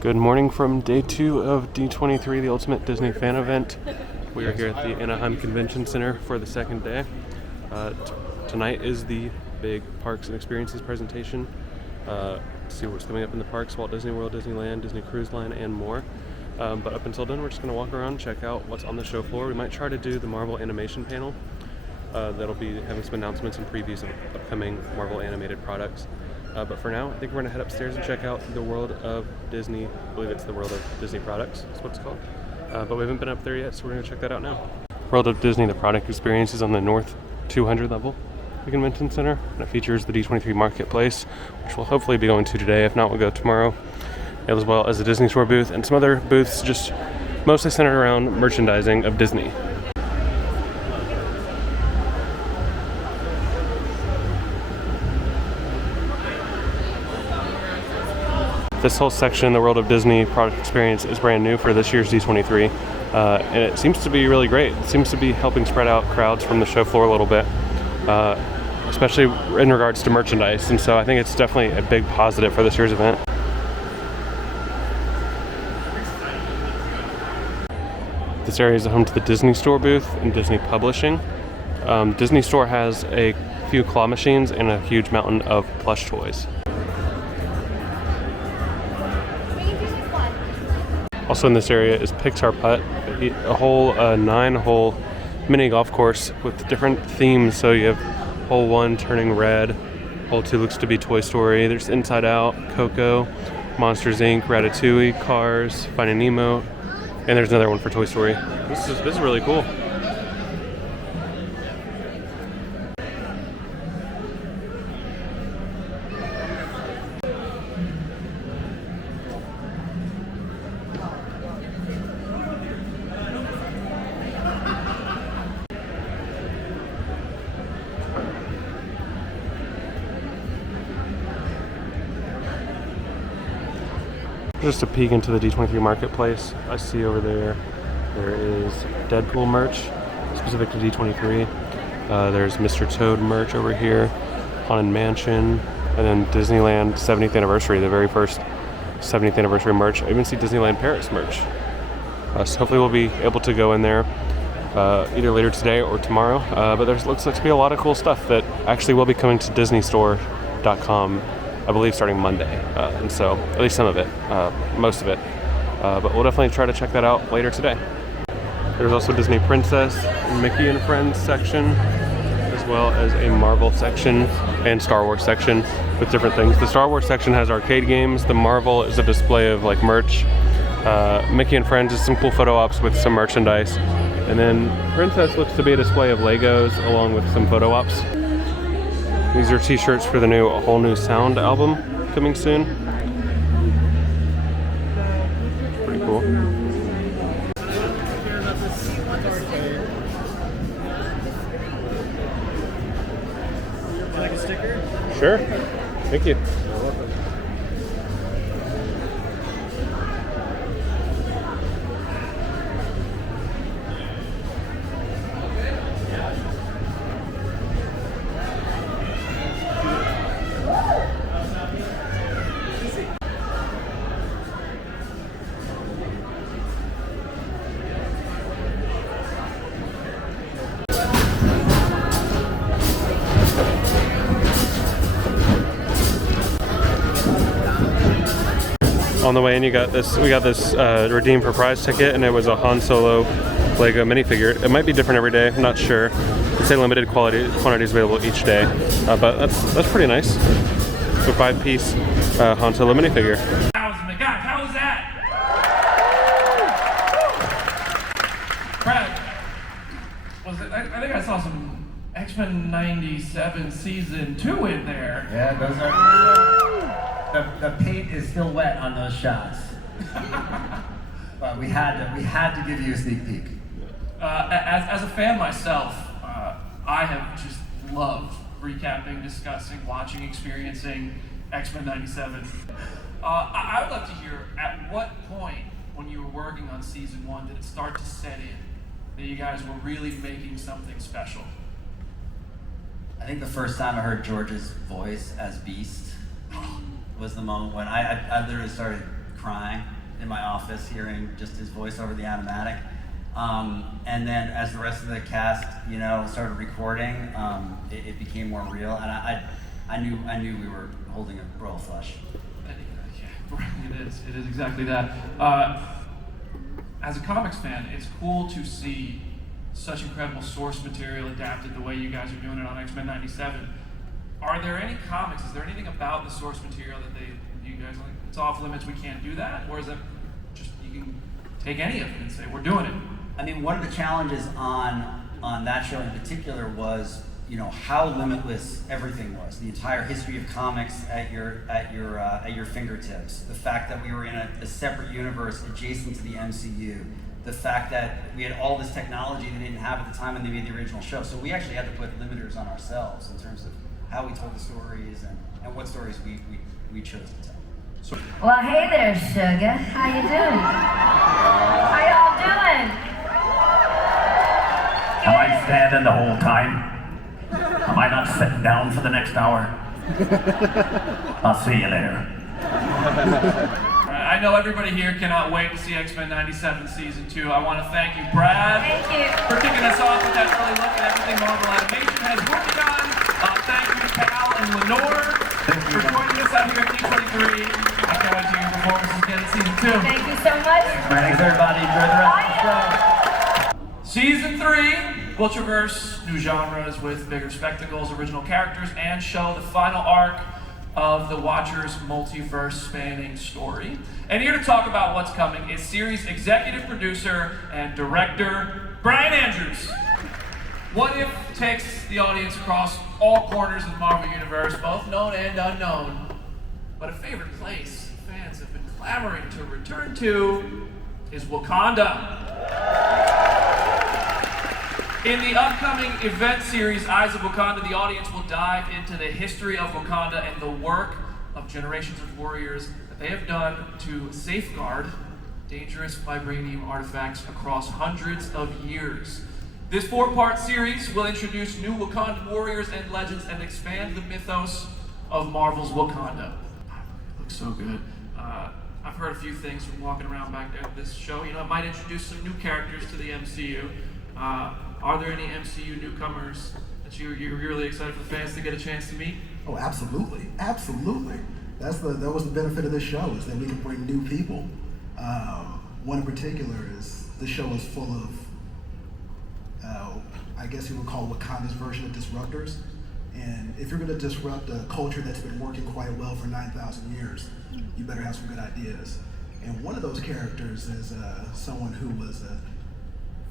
Good morning from day 2 of D23, the Ultimate Disney Fan Event. We are here at the Anaheim Convention Center for the second day. Tonight is the big Parks and Experiences presentation. See what's coming up in the parks: Walt Disney World, Disneyland, Disney Cruise Line, and more. But up until then, we're just going to walk around, check out what's on the show floor. We might try to do the Marvel animation panel. That'll be having some announcements and previews of upcoming Marvel animated products. But for now, I think we're going to head upstairs and check out the World of Disney. I believe it's the World of Disney Products, is what it's called. But we haven't been up there yet, so we're going to check that out now. World of Disney, the product experience, is on the North 200 level of the Convention Center. And it features the D23 Marketplace, which we'll hopefully be going to today. If not, we'll go tomorrow. As well as the Disney Store booth and some other booths just mostly centered around merchandising of Disney. This whole section, the World of Disney product experience, is brand new for this year's D23, and it seems to be really great. It seems to be helping spread out crowds from the show floor a little bit, especially in regards to merchandise, and so I think it's definitely a big positive for this year's event. This area is home to the Disney Store booth and Disney Publishing. Disney Store has a few claw machines and a huge mountain of plush toys. Also in this area is Pixar Putt, a whole 9-hole mini golf course with different themes. So you have hole 1 turning red, hole 2 looks to be Toy Story, there's Inside Out, Coco, Monsters Inc., Ratatouille, Cars, Finding Nemo, and there's another one for Toy Story. This is really cool. Just a peek into the D23 Marketplace. I see over there is Deadpool merch specific to D23. There's Mr. Toad merch over here, Haunted Mansion, and then Disneyland 70th anniversary, the very first 70th anniversary merch. I even see Disneyland Paris merch. So hopefully we'll be able to go in there either later today or tomorrow. But there looks like to be a lot of cool stuff that actually will be coming to DisneyStore.com, I believe, starting Monday. And so, at least some of it, most of it. But we'll definitely try to check that out later today. There's also Disney Princess, Mickey and Friends section, as well as a Marvel section and Star Wars section with different things. The Star Wars section has arcade games. The Marvel is a display of like merch. Mickey and Friends is some cool photo ops with some merchandise. And then Princess looks to be a display of Legos along with some photo ops. These are t-shirts for the new A Whole New Sound album coming soon. Pretty cool. Would you like a sticker? Sure. Thank you. You're welcome. On the way in, we got this redeem for prize ticket, and it was a Han Solo Lego minifigure. It might be different every day, I'm not sure. It's a limited quantities available each day, but that's pretty nice. So 5-piece Han Solo minifigure. Oh my God, how was that? Brad, I think I saw some X-Men 97 season 2 in there. Yeah, those are. The paint is still wet on those shots. But we had to give you a sneak peek. As a fan myself, I have just loved recapping, discussing, watching, experiencing X-Men 97. I would love to hear, at what point when you were working on season 1 did it start to set in that you guys were really making something special? I think the first time I heard George's voice as Beast was the moment when I literally started crying in my office, hearing just his voice over the automatic. And then as the rest of the cast, you know, started recording, it became more real, and I knew we were holding a royal flush. Yeah, it is exactly that. As a comics fan, it's cool to see such incredible source material adapted the way you guys are doing it on X-Men 97. Are there any comics, is there anything about the source material that you guys like, it's off limits, we can't do that? Or is it just, you can take any of it and say, we're doing it? I mean, one of the challenges on that show in particular was, you know, how limitless everything was. The entire history of comics at your fingertips. The fact that we were in a separate universe adjacent to the MCU. The fact that we had all this technology they didn't have at the time when they made the original show. So we actually had to put limiters on ourselves in terms of how we told the stories and what stories we chose to tell. So, well, hey there, sugar. How you doing? How y'all doing? Am I standing the whole time? Am I not sitting down for the next hour? I'll see you later. I know everybody here cannot wait to see X-Men 97 Season 2. I want to thank you, Brad, for kicking us off with that early look at everything Marvel Animation has worked on. Thank you, Cal and Lenore, for joining us out here at D23. I can't wait to hear your performances again in Season 2. Thank you so much. Thanks, everybody. Enjoy the rest of the show. Season 3 will traverse new genres with bigger spectacles, original characters, and show the final arc of the Watcher's multiverse-spanning story. And here to talk about what's coming is series executive producer and director Brian Andrews. What If takes the audience across all corners of the Marvel Universe, both known and unknown. But a favorite place fans have been clamoring to return to is Wakanda. In the upcoming event series, Eyes of Wakanda, the audience will dive into the history of Wakanda and the work of generations of warriors that they have done to safeguard dangerous vibranium artifacts across hundreds of years. This 4-part series will introduce new Wakandan warriors and legends and expand the mythos of Marvel's Wakanda. It looks so good. I've heard a few things from walking around back there at this show. You know, it might introduce some new characters to the MCU. Are there any MCU newcomers that you're really excited for the fans to get a chance to meet? Oh, absolutely, absolutely. That was the benefit of this show, is that we can bring new people. One in particular is the show is full of, I guess you would call Wakanda's version of disruptors. And if you're going to disrupt a culture that's been working quite well for 9,000 years, you better have some good ideas. And one of those characters is someone who was a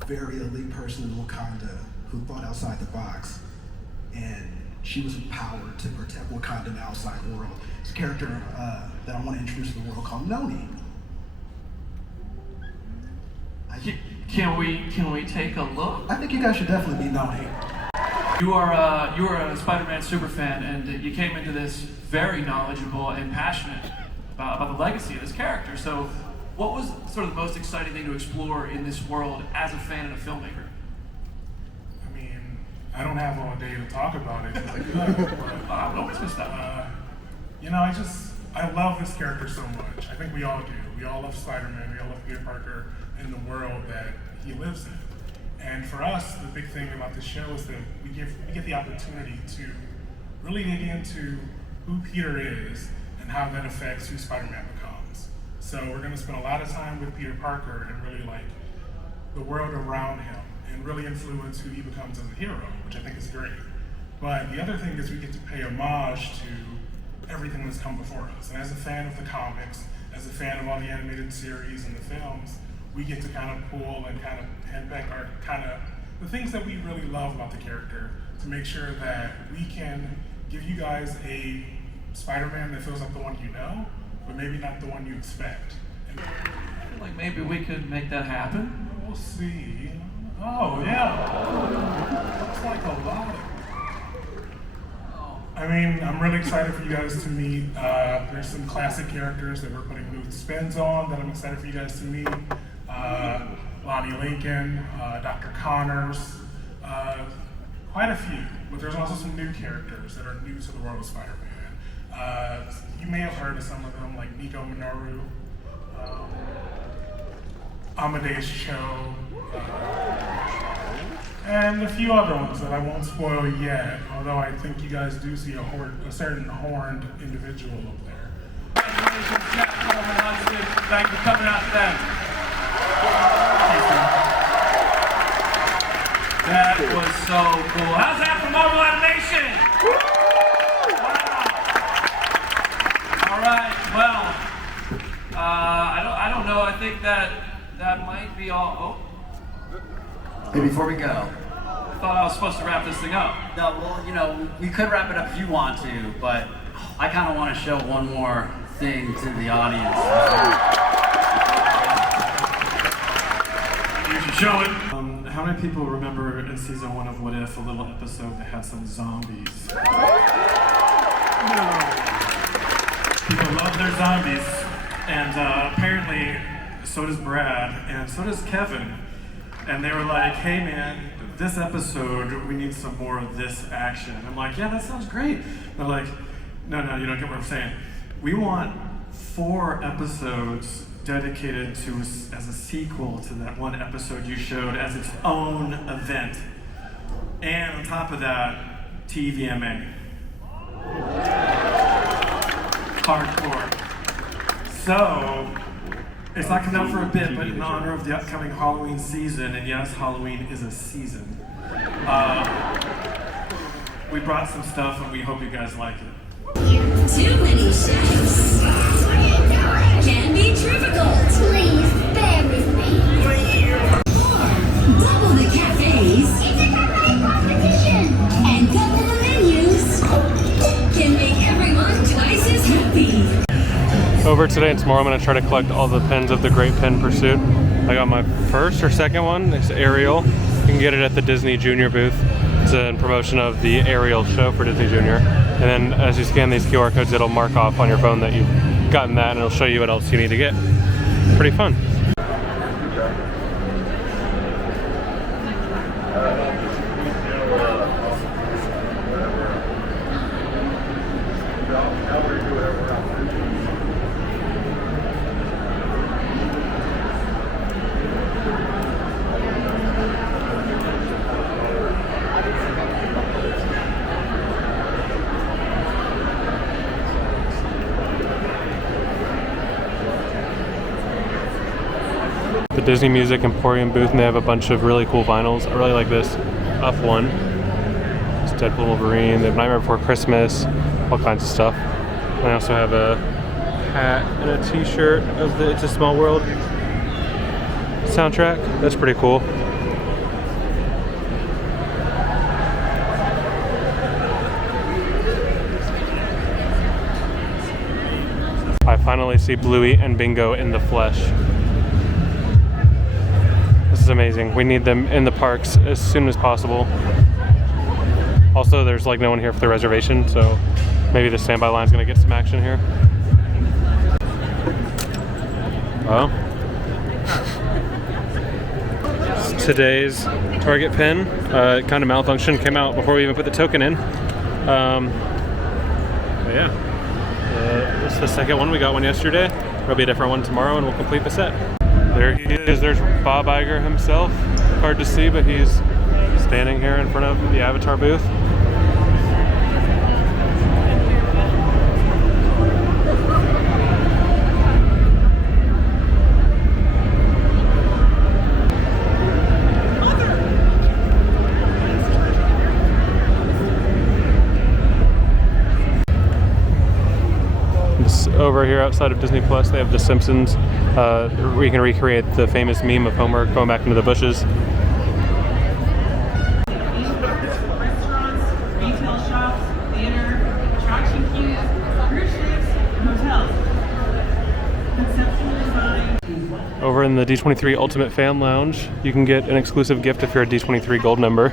very elite person in Wakanda who thought outside the box, and she was empowered to protect Wakanda in the outside world. It's a character that I want to introduce to the world called Noni. Can we take a look? I think you guys should definitely be Noni. You are a Spider-Man superfan, and you came into this very knowledgeable and passionate about the legacy of this character. So, what was sort of the most exciting thing to explore in this world as a fan and a filmmaker? I mean, I don't have all day to talk about it, because I could, but I'm always gonna stop. you know, I love this character so much. I think we all do. We all love Spider-Man, we all love Peter Parker and the world that he lives in. And for us, the big thing about this show is that we get the opportunity to really dig into who Peter is and how that affects who Spider-Man becomes. So we're going to spend a lot of time with Peter Parker and really like the world around him and really influence who he becomes as a hero, which I think is great. But the other thing is we get to pay homage to everything that's come before us. And as a fan of the comics, as a fan of all the animated series and the films, we get to kind of pull and kind of head back our kind of the things that we really love about the character to make sure that we can give you guys a Spider-Man that feels like the one you know, but maybe not the one you expect. And I feel like maybe we could make that happen. we'll see. Oh, yeah. Looks like a lot. I mean, I'm really excited for you guys to meet. There's some classic characters that we're putting new spins on that I'm excited for you guys to meet. Lonnie Lincoln, Dr. Connors, quite a few. But there's also some new characters that are new to the world of Spider-Man. You may have heard of some of them, like Nico Minoru, Amadeus Cho, and a few other ones that I won't spoil yet, although I think you guys do see a certain horned individual up there. Congratulations, Jeff Coleman Hudson. Thank you for coming out today. That was so cool. How's that for Marvel Animation? Wow. All right, well, I don't know. I think that might be all. Oh. Hey, before we go, I thought I was supposed to wrap this thing up. no, well, you know, we could wrap it up if you want to, but I kind of want to show one more thing to the audience. You should show it. How many people remember in season 1 of What If, a little episode that had some zombies? People love their zombies, and apparently so does Brad, and so does Kevin. And they were like, hey man, this episode, we need some more of this action. I'm like, yeah, that sounds great. They're like, no, you don't get what I'm saying. We want 4 episodes dedicated to as a sequel to that one episode you showed as its own event. And on top of that, TVMA. Hardcore. So, it's not coming out for a bit, but in honor of the upcoming Halloween season, and yes, Halloween is a season, we brought some stuff and we hope you guys like it. Too many chefs can be difficult. Please bear with me. Double the cafes It's a cafe competition. and double the menus can make everyone twice as happy. Over today and tomorrow, I'm going to try to collect all the pins of the Great Pin Pursuit. I got my first or second one. It's Ariel. You can get it at the Disney Junior booth. It's in promotion of the Ariel show for Disney Junior. And then as you scan these QR codes, it'll mark off on your phone that you've gotten that, and it'll show you what else you need to get. Pretty fun. The Disney Music Emporium booth, and they have a bunch of really cool vinyls. I really like this Up One. It's Deadpool, Wolverine. They have Nightmare Before Christmas, all kinds of stuff. And I also have a hat and a t-shirt of the It's a Small World soundtrack. That's pretty cool. I finally see Bluey and Bingo in the flesh. This is amazing. We need them in the parks as soon as possible. Also, there's like no one here for the reservation, so maybe the standby line's gonna get some action here. Well, today's Target pin kind of malfunction, came out before we even put the token in. But yeah, this is the second one. We got one yesterday. There'll be a different one tomorrow, and we'll complete the set. There he is. There's Bob Iger himself. Hard to see, but he's standing here in front of the Avatar booth. Over here outside of Disney Plus, they have The Simpsons, where you can recreate the famous meme of Homer going back into the bushes. Restaurants, retail shops, theater, attraction queues, cruise ships, and hotels. Conceptual design. Over in the D23 Ultimate Fan Lounge, you can get an exclusive gift if you're a D23 Gold member.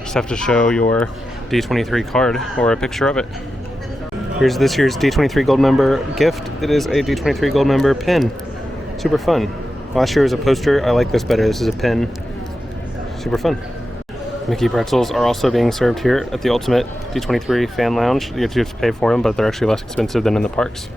Just have to show your D23 card or a picture of it. Here's this year's D23 Gold member gift. It is a D23 Gold member pin. Super fun. Last year was a poster. I like this better. This is a pin. Super fun. Mickey pretzels are also being served here at the Ultimate D23 Fan Lounge. You have to pay for them, but they're actually less expensive than in the parks.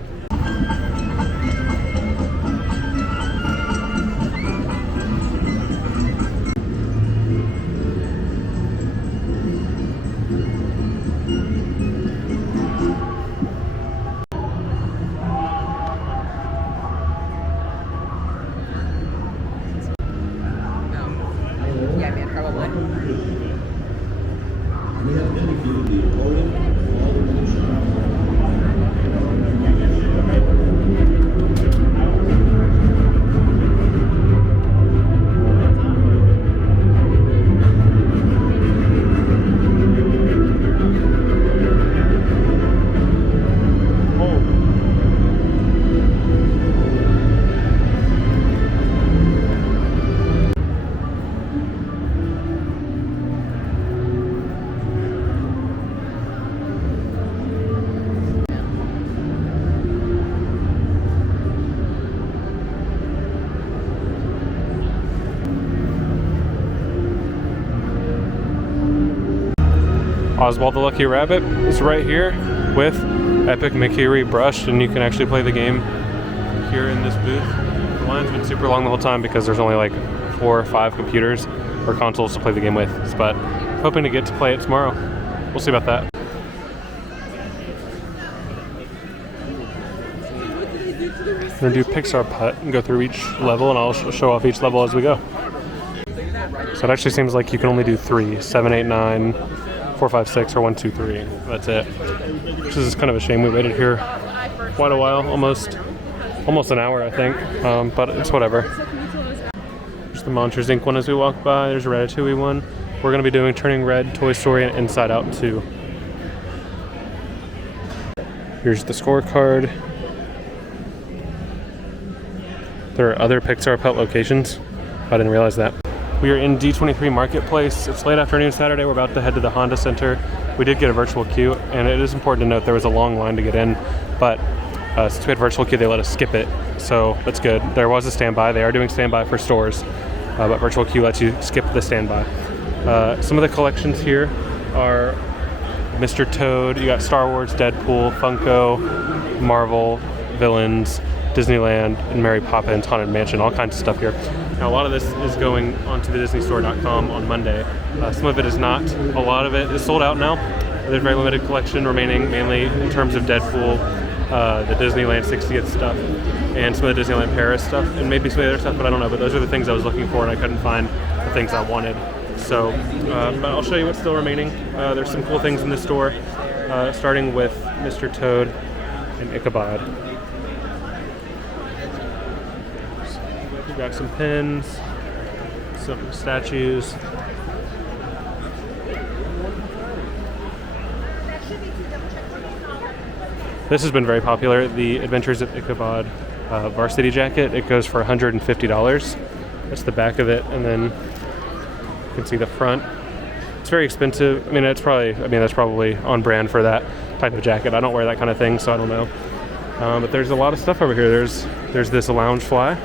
Oswald the Lucky Rabbit is right here with Epic Mickey Rebrushed, and you can actually play the game here in this booth. The line's been super long the whole time because there's only like 4 or 5 computers or consoles to play the game with, but hoping to get to play it tomorrow. We'll see about that. We're gonna do Pixar Putt and go through each level, and I'll show off each level as we go. So it actually seems like you can only do 3, 7, 8, 9, 4, 5, 6, or 1, 2, 3. That's it. Which is kind of a shame. We waited here quite a while, almost an hour, I think. But it's whatever. There's the Monsters Inc. one as we walk by. There's a Ratatouille one. We're gonna be doing Turning Red, Toy Story, and Inside Out 2. Here's the scorecard. There are other Pixar Putt locations. I didn't realize that. We are in D23 Marketplace. It's late afternoon Saturday. We're about to head to the Honda Center. We did get a virtual queue, and it is important to note there was a long line to get in, but since we had virtual queue, they let us skip it, so that's good. There was a standby. They are doing standby for stores, but virtual queue lets you skip the standby. Some of the collections here are Mr. Toad. You got Star Wars, Deadpool, Funko, Marvel, Villains, Disneyland, and Mary Poppins, Haunted Mansion, all kinds of stuff here. Now, a lot of this is going onto the DisneyStore.com on Monday. Some of it is not. A lot of it is sold out now. There's a very limited collection remaining, mainly in terms of Deadpool, the Disneyland 60th stuff, and some of the Disneyland Paris stuff, and maybe some of the other stuff, but I don't know. But those are the things I was looking for, and I couldn't find the things I wanted. So, but I'll show you what's still remaining. There's some cool things in this store, starting with Mr. Toad and Ichabod. Got some pins, some statues. This has been very popular, the Adventures of Ichabod varsity jacket. It goes for $150. That's the back of it, and then you can see the front. It's very expensive. I mean, that's probably on brand for that type of jacket. I don't wear that kind of thing, so I don't know. But there's a lot of stuff over here. There's this lounge fly.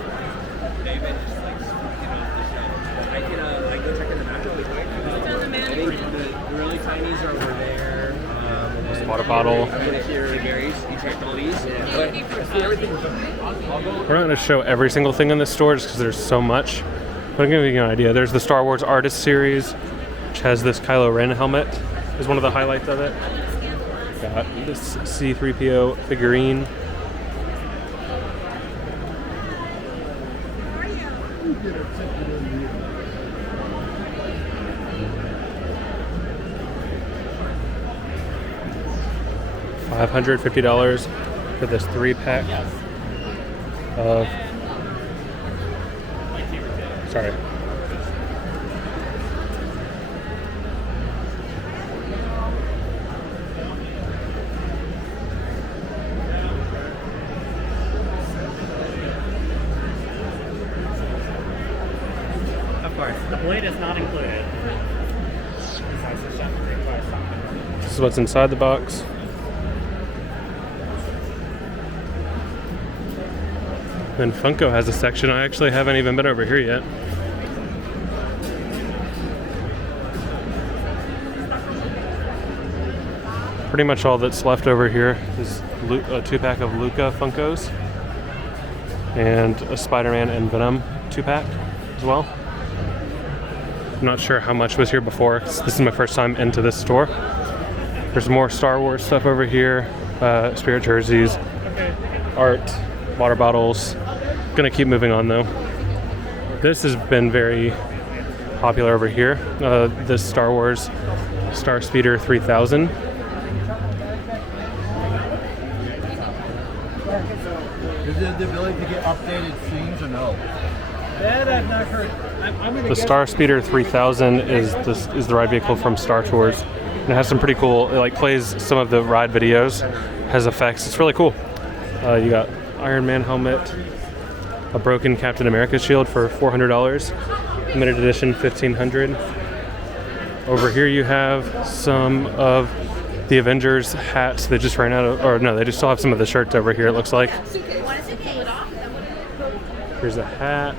Water bottle. We're not going to show every single thing in this store just because there's so much, but I'm giving you an idea. There's the Star Wars Artist Series, which has this Kylo Ren helmet, is one of the highlights of it. Got this C-3PO figurine. $550 for this 3-pack of, sorry. Of course, the blade is not included. This is what's inside the box. And Funko has a section. I actually haven't even been over here yet. Pretty much all that's left over here is a 2-pack of Luca Funkos and a Spider-Man and Venom 2-pack as well. I'm not sure how much was here before, 'cause this is my first time into this store. There's more Star Wars stuff over here, Spirit jerseys, art, water bottles. Gonna keep moving on though. This has been very popular over here. This Star Wars Star Speeder 3000. Is there the ability to get updated scenes or no? That I've not heard. The Star Speeder 3000 is the ride vehicle from Star Tours. And it has some pretty cool, it like plays some of the ride videos, has effects. It's really cool. You got Iron Man helmet, a broken Captain America shield for $400, limited edition $1,500. Over here you have some of the Avengers hats. They just ran out of, or no, they just still have some of the shirts over here, it looks like. Here's a hat.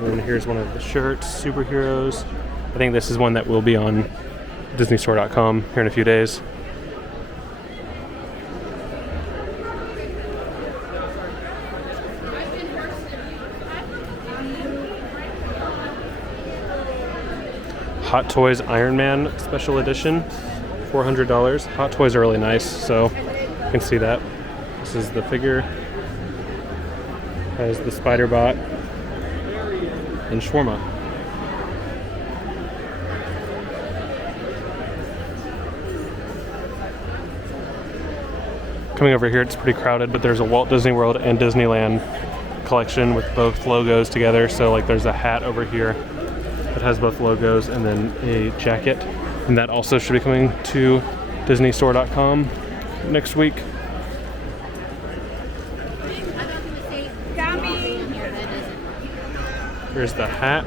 And then here's one of the shirts, superheroes. I think this is one that will be on DisneyStore.com here in a few days. Hot Toys Iron Man Special Edition, $400. Hot Toys are really nice, so you can see that. This is the figure. Has the Spider-Bot and Shawarma. Coming over here, it's pretty crowded, but there's a Walt Disney World and Disneyland collection with both logos together. So like there's a hat over here that has both logos and then a jacket. And that also should be coming to DisneyStore.com next week. Here's the hat.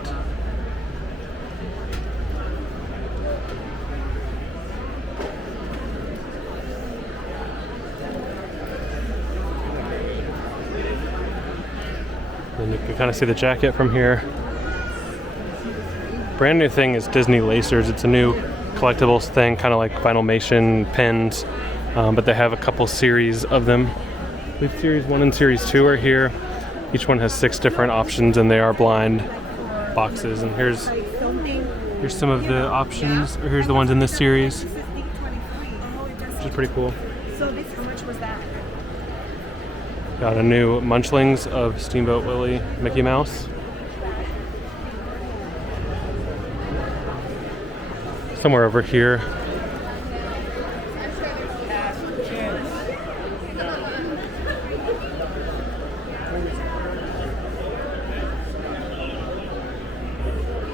And you can kind of see the jacket from here. Brand new thing is Disney Lacers. It's a new collectibles thing, kind of like Vinylmation pins, but they have a couple series of them. I believe Series 1 and Series 2 are here. Each one has 6 different options, and they are blind boxes. And here's some of the options. Or here's the ones in this series, which is pretty cool. So this, how much was that? Got a new Munchlings of Steamboat Willie Mickey Mouse. Somewhere over here.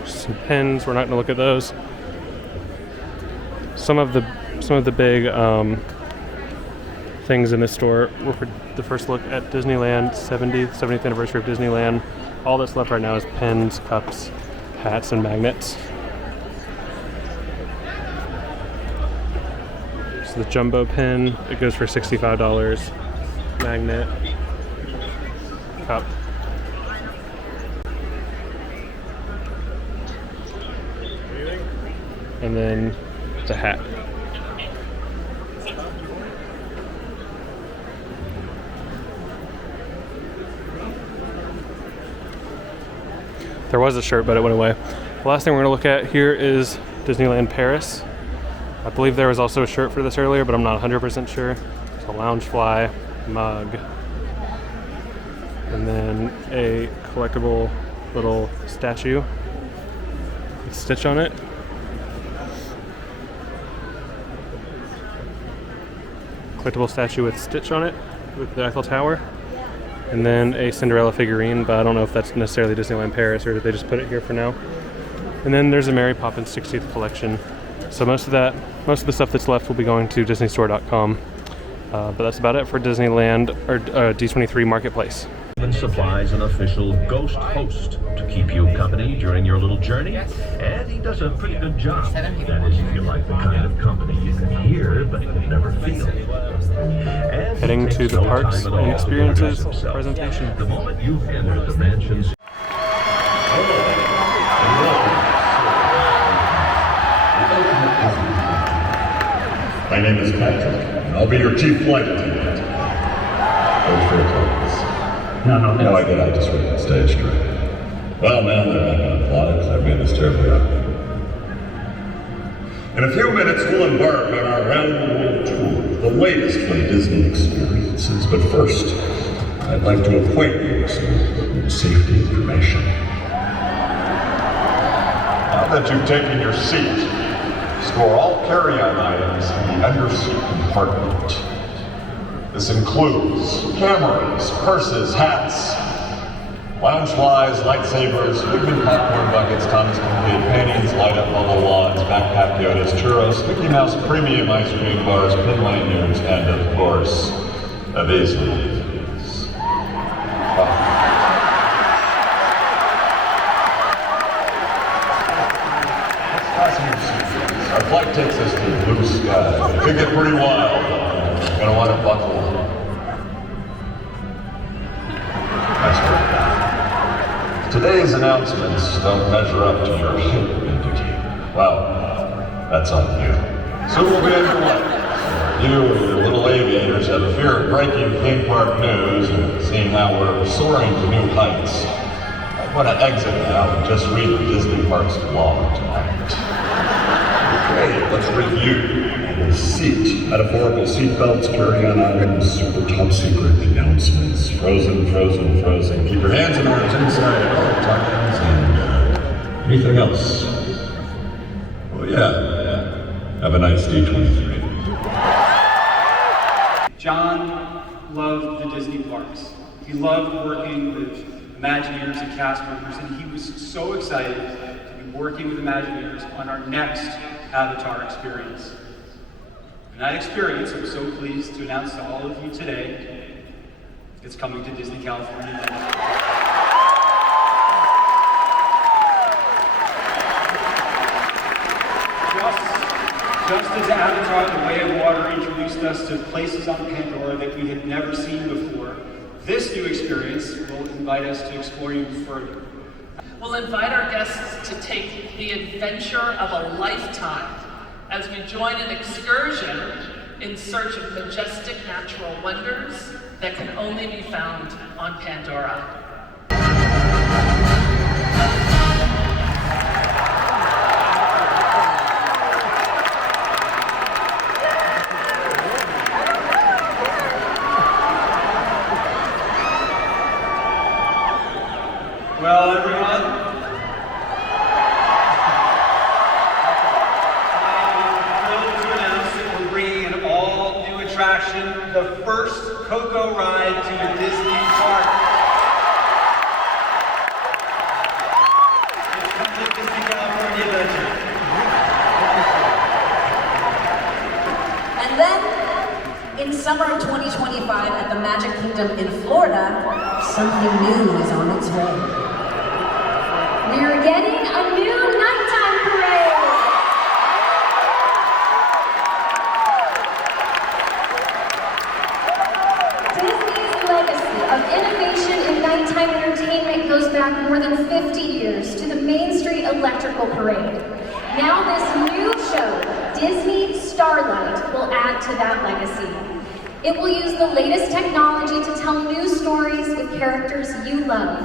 Some pens. We're not going to look at those. Some of the big things in this store were for the first look at Disneyland 70th anniversary of Disneyland. All that's left right now is pens, cups, hats, and magnets. So the jumbo pen, it goes for $65. Magnet, cup. And then the hat. There was a shirt, but it went away. The last thing we're going to look at here is Disneyland Paris. I believe there was also a shirt for this earlier, but I'm not 100% sure. It's a Loungefly mug. And then a collectible little statue with Stitch on it. Collectible statue with Stitch on it, with the Eiffel Tower. And then a Cinderella figurine, but I don't know if that's necessarily Disneyland Paris or did they just put it here for now. And then there's a Mary Poppins 60th collection. So most of the stuff that's left will be going to DisneyStore.com. But that's about it for Disneyland or D23 Marketplace. Supplies an official ghost host to keep you company during your little journey, and he does a pretty good job. That is, if you like the kind of company you can hear but you can never feel. And heading to the parks and experiences presentation. The moment you've entered the mansion's My name is Patrick, and I'll be your chief flight attendant. Thanks for your comments. No, I get it. I just read the stage straight. Well, man, they're not going to plot it because I've made this terribly obvious. In a few minutes, we'll embark on our round-the-world tour, the latest from Disney experiences. But first, I'd like to acquaint you with some important safety information. Now that you've taken your seat, store all carry-on items in the underseat compartment. This includes cameras, purses, hats, lounge flies, lightsabers, Wigman popcorn buckets, Thomas Kincaid paintings, light-up bubble wands, backpack Yodas, churros, Mickey Mouse premium ice cream bars, pin lanyards, and of course, these movies. Our flight takes us to the blue sky. It could get pretty wild. You're gonna want to buckle up. Nice work. Today's announcements don't measure up to your hip indicator. Well, that's on you. Soon we'll be underway. You, your little aviators, have a fear of breaking theme park news and seeing how we're soaring to new heights. I want to exit now and just read the Disney Parks blog tonight. Okay, let's review. Seat, metaphorical seatbelts, carry-on items, super top secret announcements. Frozen, frozen, frozen. Keep your hands and arms inside at all times, and anything else? Oh yeah, have a nice D23. John loved the Disney parks. He loved working with Imagineers and cast members, and he was so excited to be working with Imagineers on our next Avatar experience. And that experience, I'm so pleased to announce to all of you today, it's coming to Disney California. Just as Avatar, The Way of Water introduced us to places on Pandora that we had never seen before, this new experience will invite us to explore even further. We'll invite our guests to take the adventure of a lifetime as we join an excursion in search of majestic natural wonders that can only be found on Pandora. Well, everyone, the first Coco ride to the Disney park. It's coming to Disney California Adventure. And then, in summer of 2025 at the Magic Kingdom in Florida, something new is on its way. We're getting a new nighttime parade! Nighttime entertainment goes back more than 50 years to the Main Street Electrical Parade. Now this new show, Disney Starlight, will add to that legacy. It will use the latest technology to tell new stories with characters you love.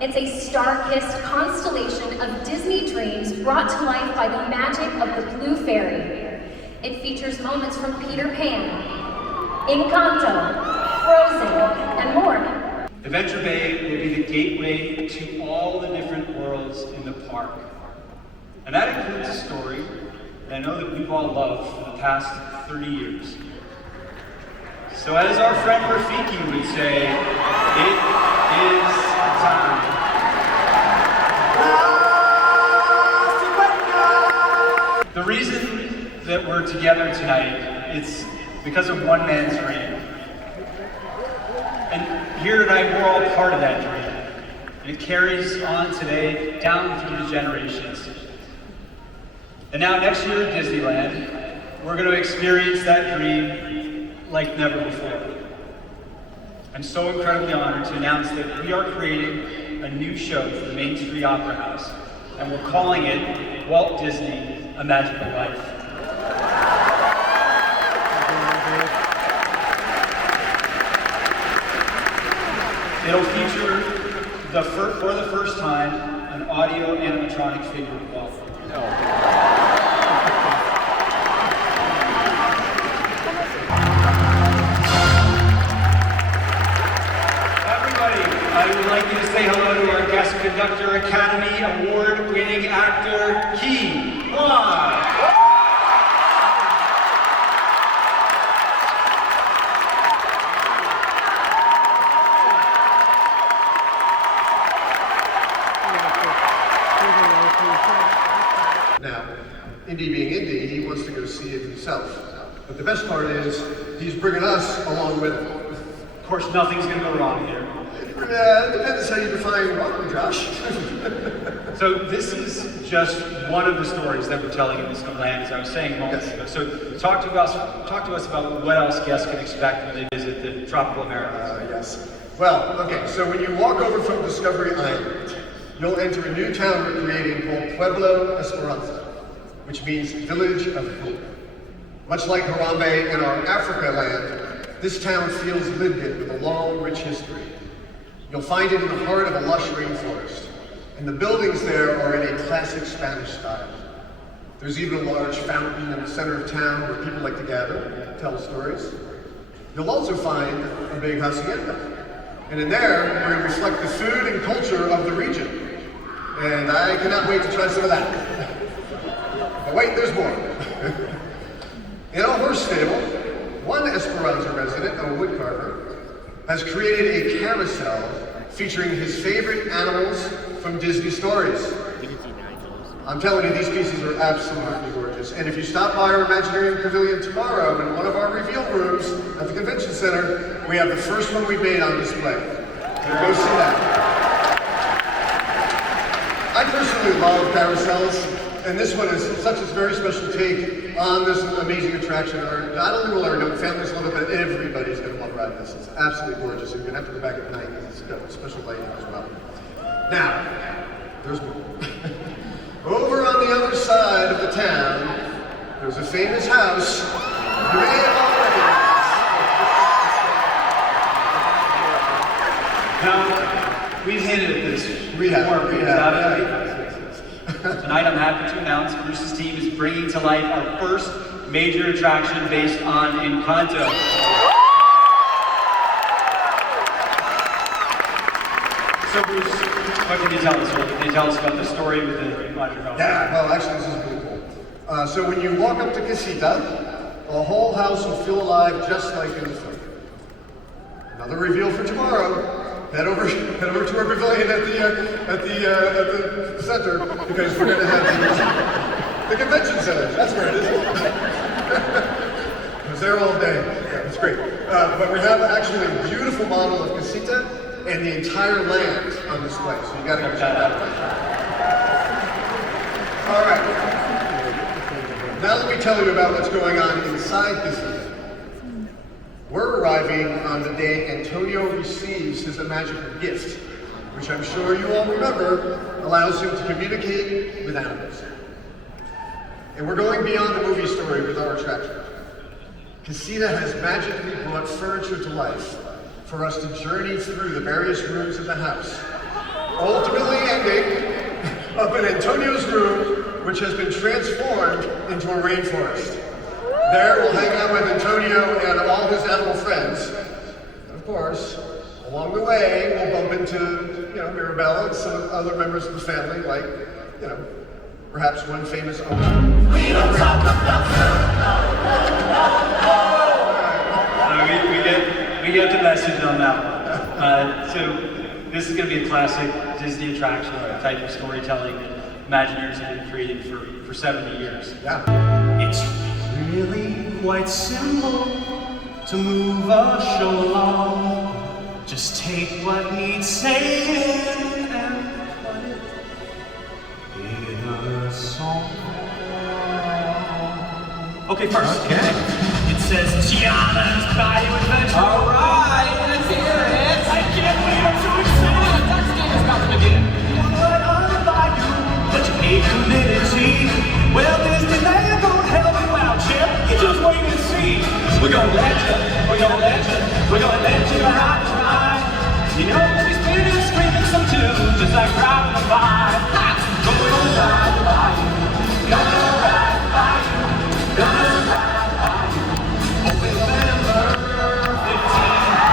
It's a star-kissed constellation of Disney dreams brought to life by the magic of the Blue Fairy. It features moments from Peter Pan, Encanto, Frozen, and more. Adventure Bay will be the gateway to all the different worlds in the park. And that includes a story that I know that we've all loved for the past 30 years. So as our friend Rafiki would say, it is time. The reason that we're together tonight, it's because of one man's dream. And here tonight, we're all part of that dream. And it carries on today, down through the generations. And now next year at Disneyland, we're going to experience that dream like never before. I'm so incredibly honored to announce that we are creating a new show for the Main Street Opera House, and we're calling it Walt Disney: A Magical Life. It'll feature, for the first time, an audio animatronic figure of Walt. Everybody, I would like you to say hello to our guest conductor, Academy Award-winning actor, Ki Hwan. Now, Indy being Indy, he wants to go see it himself. But the best part is, he's bringing us along with him. Of course, nothing's going to go wrong here. It depends how you define wrong, Josh. So this is just one of the stories that we're telling in Disneyland, as I was saying moments ago. So talk to us about what else guests can expect when they visit the tropical Americas. Yes. Well, okay, so when you walk over from Discovery Island, you'll enter a new town we're creating called Pueblo Esperanza. which means village of hope. Much like Harambe in our Africa land, this town feels lived in with a long, rich history. You'll find it in the heart of a lush rainforest, and the buildings there are in a classic Spanish style. There's even a large fountain in the center of town where people like to gather and tell stories. You'll also find a big hacienda, and in there, we're going to reflect the food and culture of the region. And I cannot wait to try some of that. But wait, there's more. In a horse stable, one Esperanza resident, a woodcarver, has created a carousel featuring his favorite animals from Disney stories. I'm telling you, these pieces are absolutely gorgeous. And if you stop by our Imaginarium Pavilion tomorrow in one of our reveal rooms at the Convention Center, we have the first one we made on display. So go see that. I personally love carousels, and this one is such a very special take on this amazing attraction. Not only will our young families love it, but everybody's going to love riding this. It's absolutely gorgeous. You're going to have to go back at night because it's got special lighting as well. Now, there's more. Over on the other side of the town, there's a famous house you may all recognize. Now, we've hinted at this. We have. Tonight I'm happy to announce Bruce's team is bringing to life our first major attraction based on Encanto. So Bruce, what can you tell us? What can you tell us about the story with the Magic House? Yeah, well actually this is really cool. So when you walk up to Casita, the whole house will feel alive just like in the film. Another reveal for tomorrow. Head over to our pavilion at the center because we're going to have the convention center. That's where it is. I was there all day. Yeah, it's great. But we have actually a beautiful model of Casita and the entire land on display. So you got to go check that out. All right. Now let me tell you about what's going on inside Casita. We're arriving on the day Antonio receives his magical gift, which I'm sure you all remember allows him to communicate with animals. And we're going beyond the movie story with our attraction. Casita has magically brought furniture to life for us to journey through the various rooms of the house, ultimately ending up in Antonio's room, which has been transformed into a rainforest. There we'll hang out with Antonio and all his animal friends. And of course, along the way, we'll bump into, Mirabella and some other members of the family, like, perhaps one famous owner. We don't talk about we get the message on that one. So this is going to be a classic Disney attraction, a type of storytelling that Imagineers have been creating for 70 years. Yeah. It's really quite simple to move a show along. Just take what needs saying and put it in a song. Okay, first, it says Gianna's Bayou Adventure. All right, let's hear it. I can't wait, I'm so excited. The Ducks game is about to begin. What on the bayou, but you need community. Well, Disneyland gonna help you out, Chip. You just wait and see. We're gonna let you hide the ride. You know, we'll be spinning and screaming some tunes, just like riding a bike. We're gonna ride the bayou. Gonna ride the bayou. Gonna ride the bayou. November 15th.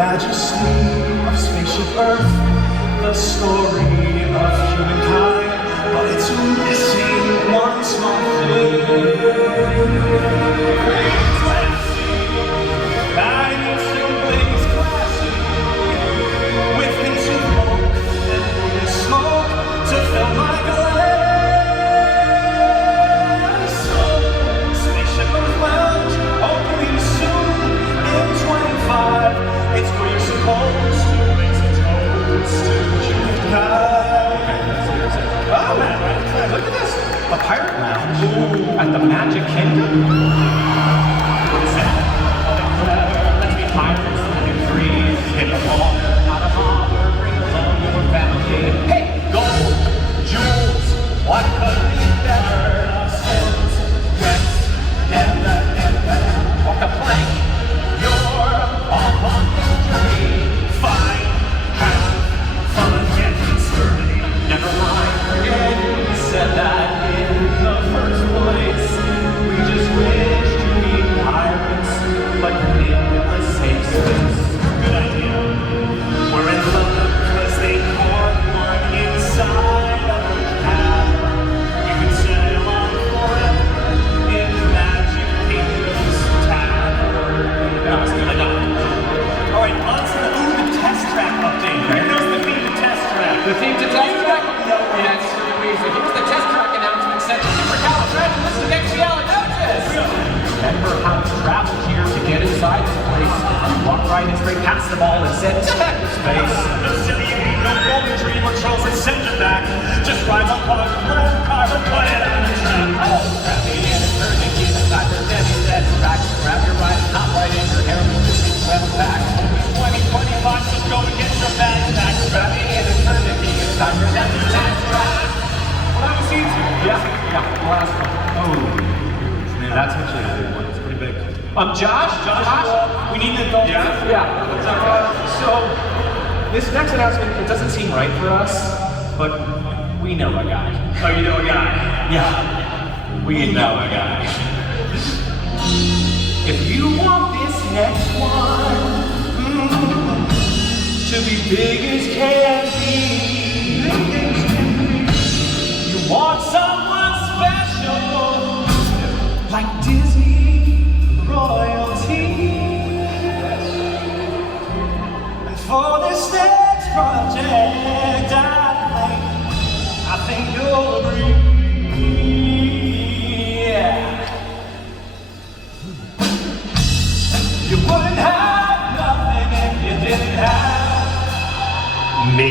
majesty of spaceship Earth, the story of humankind, but it's missing one small thing. Classy, vanishing blaze classy, with hints of hope and Buddhist smoke to fill my glass. So, spaceship Earth Lounge, opening soon in 25. It's where you're supposed to raise a toast to humankind. Oh man, look at this! A pirate lounge at the Magic Kingdom. What is that? Let's be pirates, living free, hit the water, not a bother, bring along your family. Hey, gold, jewels, what could be better? Sins, rest, never, walk the plank. You're all on this journey. Fine, have fun, get sturdy. Never mind, forget we said that in the first place. We just wish to be pirates, but in a safe space. Good idea. We're in love because they caught one inside of the cabin. We can sail on forever in Magic Kingdom's tavern. All right, on to the test track update. Here goes the theme to test track. The theme to test track? No, that's really easy. Here's the test track announcement set to supercalifragilisticexpialidocious. Remember how to travel here to get inside this place. Walk right and straight past them all and set to space. No silly you no golden dream or Charles and send you back. Just drive on cars, roll car, and put it on the track. Oh, grab me in and turn and keep inside the Debbie set track. Grab your ride and hop right in your hair will just be well back. 2025, just go and get your bags back. Grab me in and turn and keep inside your Debbie set track. Well, that was easy. Yeah, last one. Oh, man, that's actually a big one. It's pretty big. Josh, we need to go. Yeah. So, this next announcement, it doesn't seem right for us, but we know a guy. Oh, you know a guy? Yeah, we know a guy. If you want this next one to be big as can be, you want someone special, like Disney royalty. And for this next project I think you'll agree. Yeah. You wouldn't have nothing if you didn't have me.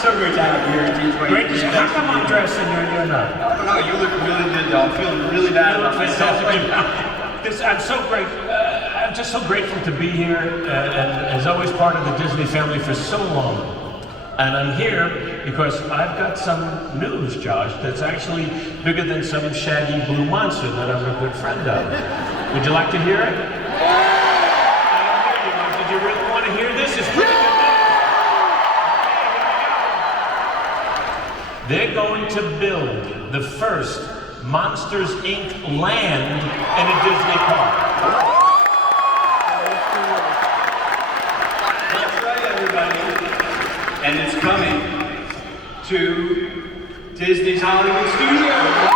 So great to have you here at D23. Great to see you. How come I'm dressing and you're not? I don't know, you look really good though. I'm feeling really bad about myself. I'm so great. I'm just so grateful to be here and as always part of the Disney family for so long. And I'm here because I've got some news, Josh, that's actually bigger than some shaggy blue monster that I'm a good friend of. Would you like to hear it? Did you really want to hear this? It's pretty good. They're going to build the first Monsters, Inc. land in a Disney park. That's right, everybody. And it's coming to Disney's Hollywood Studios.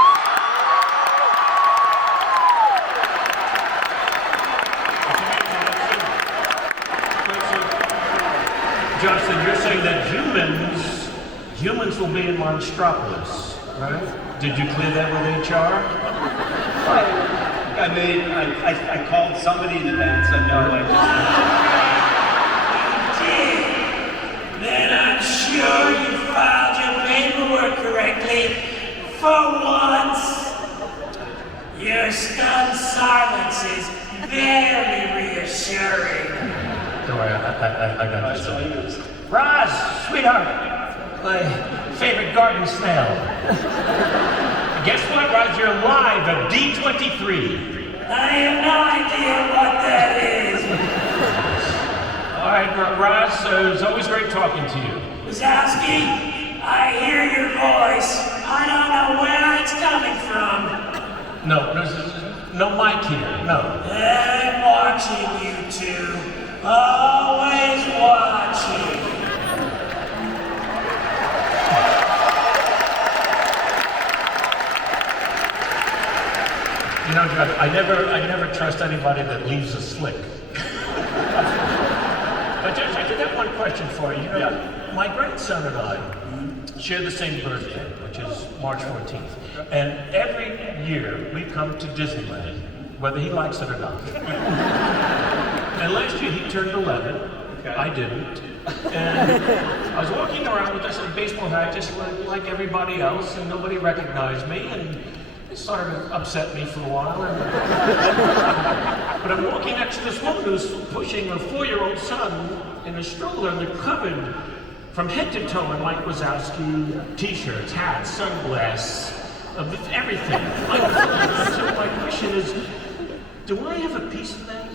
Justin, you're saying that humans will be in Monstropolis. right? Did you clear that with HR? I called somebody in advance. I know. Then I'm sure you filed your paperwork correctly for once. Your stunned silence is very reassuring. Don't worry, I got this. Roz, sweetheart, my favorite garden snail. Guess what, Roz? You're live at D23. I have no idea what that is. All right, Roz, it's always great talking to you. Wazowski, I hear your voice. I don't know where it's coming from. No, there's no mic here, no. I'm watching you two. Always watching. You know, I never trust anybody that leaves a slick. But Judge, I did have one question for you. You know, my grandson and I share the same birthday, which is March 14th. And every year we come to Disneyland, whether he likes it or not. And last year he turned 11. Okay. I didn't. And I was walking around with just a baseball hat, just like everybody else, and nobody recognized me. And it sort of upset me for a while. But I'm walking next to this woman who's pushing a 4-year-old son in a stroller, and they're covered from head to toe in Mike Wazowski t-shirts, hats, sunglasses, everything. So my question is, do I have a piece of that?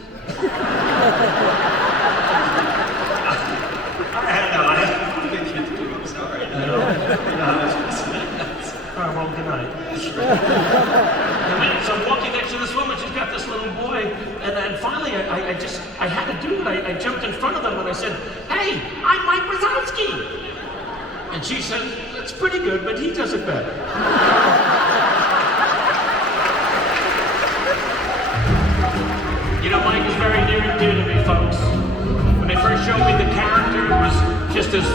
I don't think you do. I'm sorry. All right, well, good night. So I'm walking next to this woman, she's got this little boy, and then finally I had to do it. I jumped in front of them and I said, "Hey, I'm Mike Wazowski." And she said, "It's pretty good, but he does it better." You know, Mike is very near and dear to me, folks. When they first showed me the character, it was just this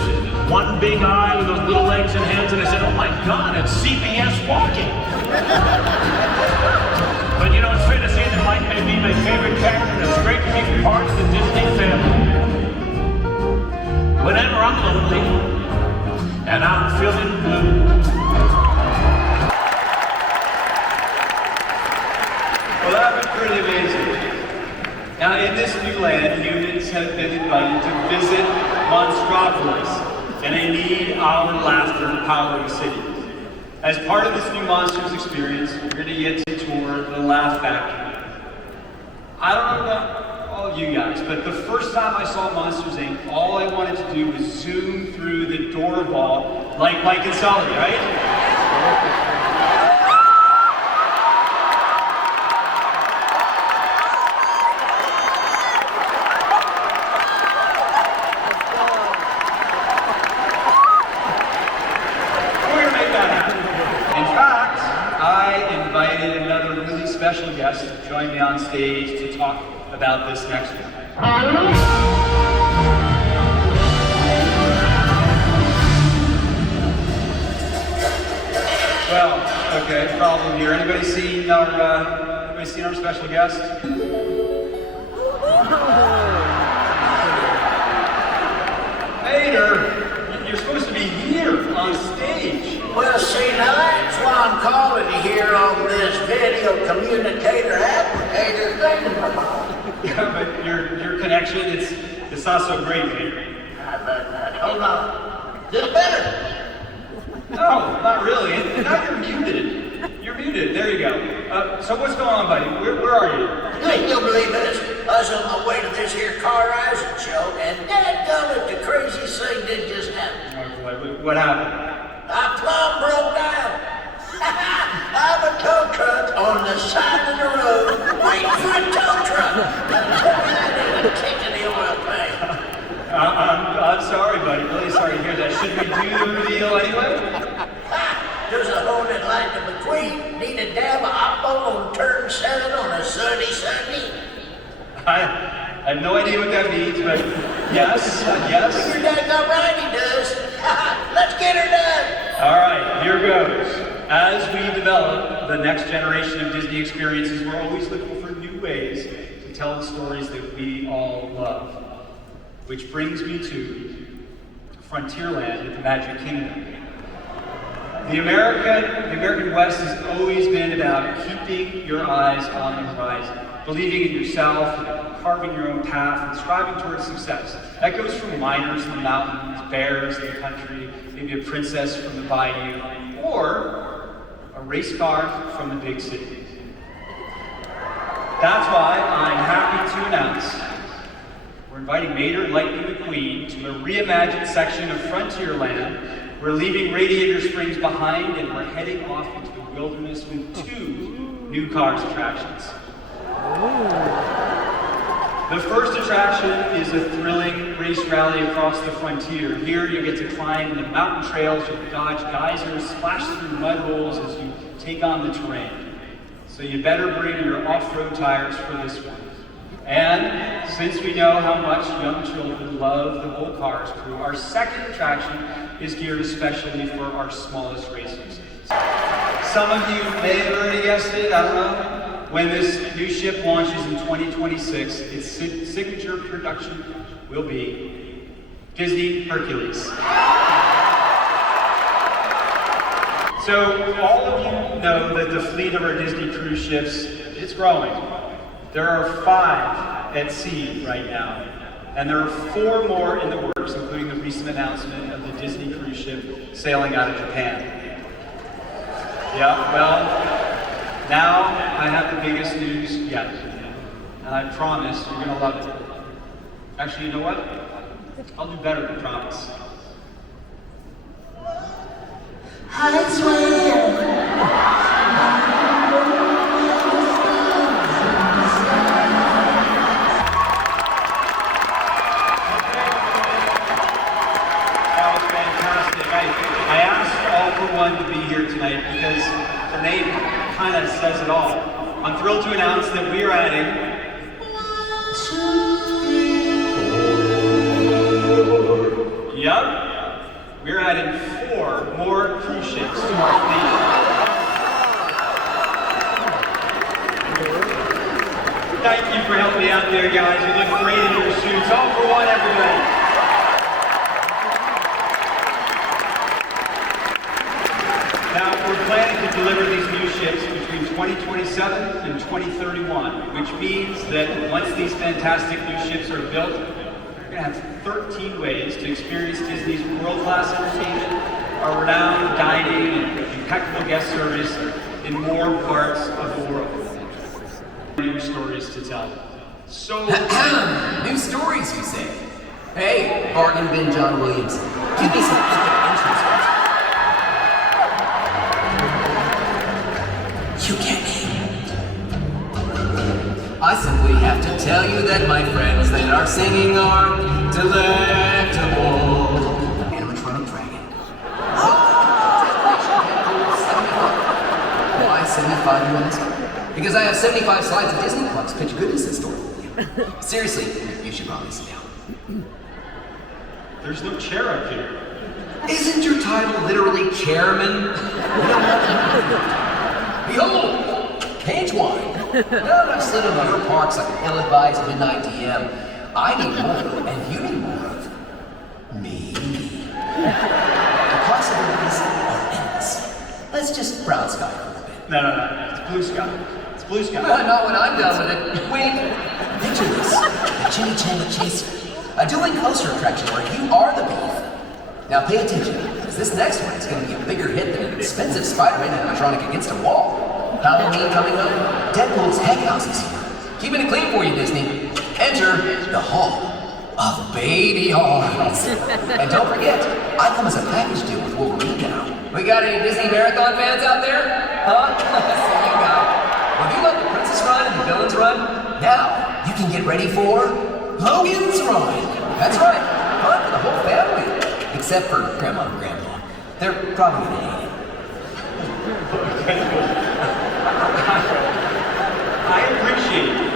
one big eye with those little legs and hands, and I said, "Oh my God, it's CBS walking." But you know, it's fair to say that Mike may be my favorite character, and it's great to be part of the Disney family. Whenever I'm lonely, and I'm feeling blue. Well, that was pretty amazing. Now, in this new land, humans have been invited to visit Monstropolis, and they need our laughter to power the city. As part of this new Monsters experience, we're going to get to tour the Laugh Factory. I don't know about all of you guys, but the first time I saw Monsters Inc., all I wanted to do was zoom through the door vault like Mike and Sully, right? Special guest to join me on stage to talk about this next one. Well, okay, problem here. Anybody seen our special guest? Vader, you're supposed to be here on stage. Well, see, now that's why I'm calling you here on this video communicator applicator thingamabob. Yeah, but your connection, it's not so great, Vader. Hold on. Is this better? No, not really. Now you're muted. You're muted. There you go. So what's going on, buddy? Where are you? You ain't gonna believe this. I was on my way to this here car rising show, and dadgummit, the craziest thing did just happen. What happened? I plumb broke down. I'm a tow truck on the side of the road, waiting for a tow truck. I'm taking the oil pan. I'm sorry, buddy. Really sorry to hear that. Should we do the deal anyway? Does a hornet like the McQueen need a dab of Oppo on turn 7 on a sunny Sunday? I have no idea what that means, but yes. You're daggone right he does. Let's get her done. All right, here goes. as we develop the next generation of Disney experiences, we're always looking for new ways to tell the stories that we all love. Which brings me to Frontierland at the Magic Kingdom. The American West has always been about keeping your eyes on the horizon, believing in yourself, carving your own path, and striving towards success. That goes from miners in the mountains, bears in the country, maybe a princess from the bayou, or a race car from the big city. That's why I'm happy to announce we're inviting Mater Lightning McQueen to a reimagined section of Frontierland. We're leaving Radiator Springs behind and we're heading off into the wilderness with 2 new Cars attractions. The first attraction is a thrilling race rally across the frontier. Here you get to climb the mountain trails, you dodge geysers, splash through mud holes as you take on the terrain. So you better bring your off-road tires for this one. And since we know how much young children love the whole Cars crew, our second attraction is geared especially for our smallest racers. Some of you may have already guessed it, I don't know. When this new ship launches in 2026, its signature production will be Disney Hercules. So all of you know that the fleet of our Disney cruise ships, it's growing. There are 5 at sea right now, and there are 4 more in the works, including the recent announcement of the Disney cruise ship sailing out of Japan. Yeah, well, now I have the biggest news yet, and I promise you're gonna love it. Actually, you know what? I'll do better than promise. I asked all for one to be here tonight because the name kind of says it all. I'm thrilled to announce that we are adding 4. Yep, we're adding 4 more cruise ships to our fleet. Thank you for helping me out there, guys. You look great in your suits. All for one, everybody. Now, we're planning to deliver these new ships between 2027 and 2031, which means that once these fantastic new ships are built, we're going to have 13 ways to experience Disney's world-class entertainment, our renowned dining, and impeccable guest service in more parts of the world. New stories to tell. So new stories, you say? Hey, Barton Ben John Williams, give me some entrance. You get me? I simply have to tell you that my friends that are singing are delectable. Animatronic dragon. Why 75 minutes? Because I have 75 slides of Disney Plus pitch goodness in store. Seriously, you should probably sit down. There's no chair up here. Isn't your title literally chairman? Behold, cage wine. Well, I've slid in other parks like an ill-advised midnight DM. I need more, and you need more of me. The possibilities are endless. Let's just brown sky for a bit. No. It's blue sky. It's blue sky. Not when I'm done with it. Wait. Picture this. The Chimichanga Chaser. A dueling coaster attraction where you are the beef. Now pay attention, because this next one is going to be a bigger hit than an expensive Spider-Man animatronic against a wall. Halloween coming up, Deadpool's Heck House is here. Keeping it clean for you, Disney. Enter the Hall of Baby Arms. And don't forget, I come as a package deal with Wolverine now. We got any Disney Marathon fans out there? Huh? So you got it. Well, if you love the Princess Run and the Villains Run, now you can get ready for Logan's Run. That's right, fun for the whole family. Except for Grandma and Grandpa. They're probably gonna hate it.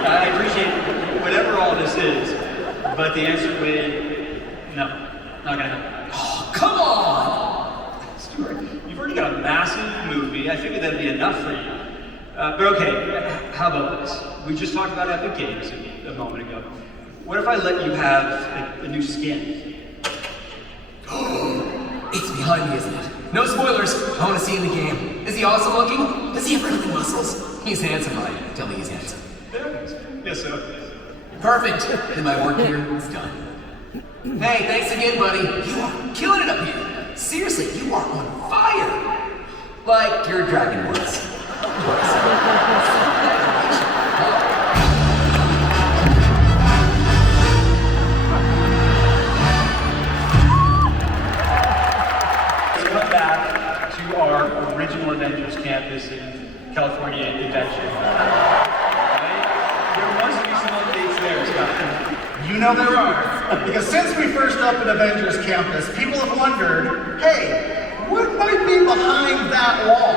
I appreciate whatever all this is, but the answer would no, not gonna happen. Oh, come on! Stuart, you've already got a massive movie movie, I figured that'd be enough for you. But okay, how about this? We just talked about Epic Games a moment ago. What if I let you have a new skin? It's behind me, isn't it? No spoilers. I want to see in the game. Is he awesome looking? Does he have really muscles? He's handsome, right? Tell me he's handsome. Yes, sir. Perfect. Then my work here is done. Hey, thanks again, buddy. You are killing it up here. Seriously, you are on fire. Like your dragon was. We went back to our original Avengers campus in California Adventure. There must be some updates there, Scott. You know there are. Because since we first opened Avengers Campus, people have wondered, hey, what might be behind that wall?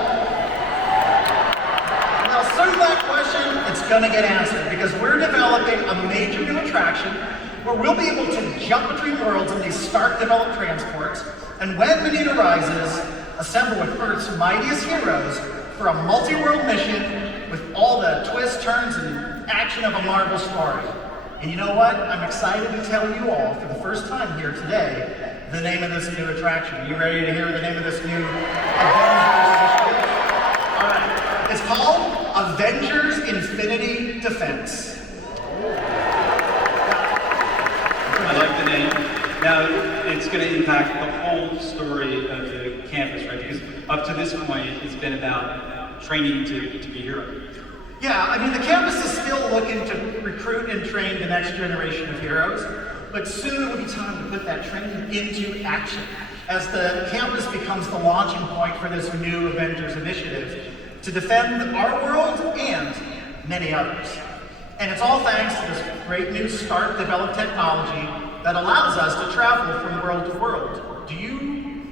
Now, soon that question, it's gonna get answered because we're developing a major new attraction where we'll be able to jump between worlds in these Stark-developed transports, and when the need arises, assemble with Earth's mightiest heroes for a multi-world mission with all the twists, turns, and action of a Marvel story. And you know what? I'm excited to tell you all, for the first time here today, the name of this new attraction. You ready to hear the name of this new Avengers initiative? All right. It's called Avengers Infinity Defense. I like the name. Now, it's going to impact the whole story of the campus, right? Because up to this point, it's been about training to be heroes. Yeah, I mean, the campus is still looking to recruit and train the next generation of heroes, but soon it will be time to put that training into action as the campus becomes the launching point for this new Avengers initiative to defend our world and many others. And it's all thanks to this great new Stark-developed technology that allows us to travel from world to world. Do you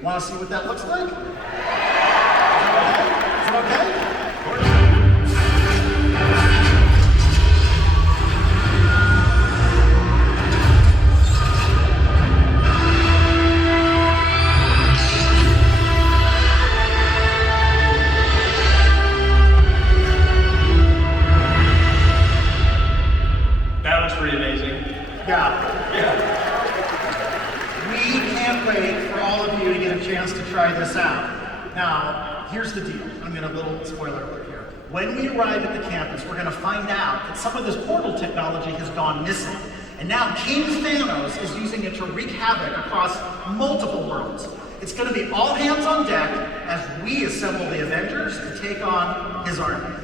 want to see what that looks like? Is it okay? That looks pretty amazing. Yeah. We can't wait for all of you to get a chance to try this out. Now, here's the deal. I'm going to little spoiler alert here. When we arrive at the campus, we're going to find out that some of this portal technology has gone missing. And now King Thanos is using it to wreak havoc across multiple worlds. It's going to be all hands on deck as we assemble the Avengers to take on his army.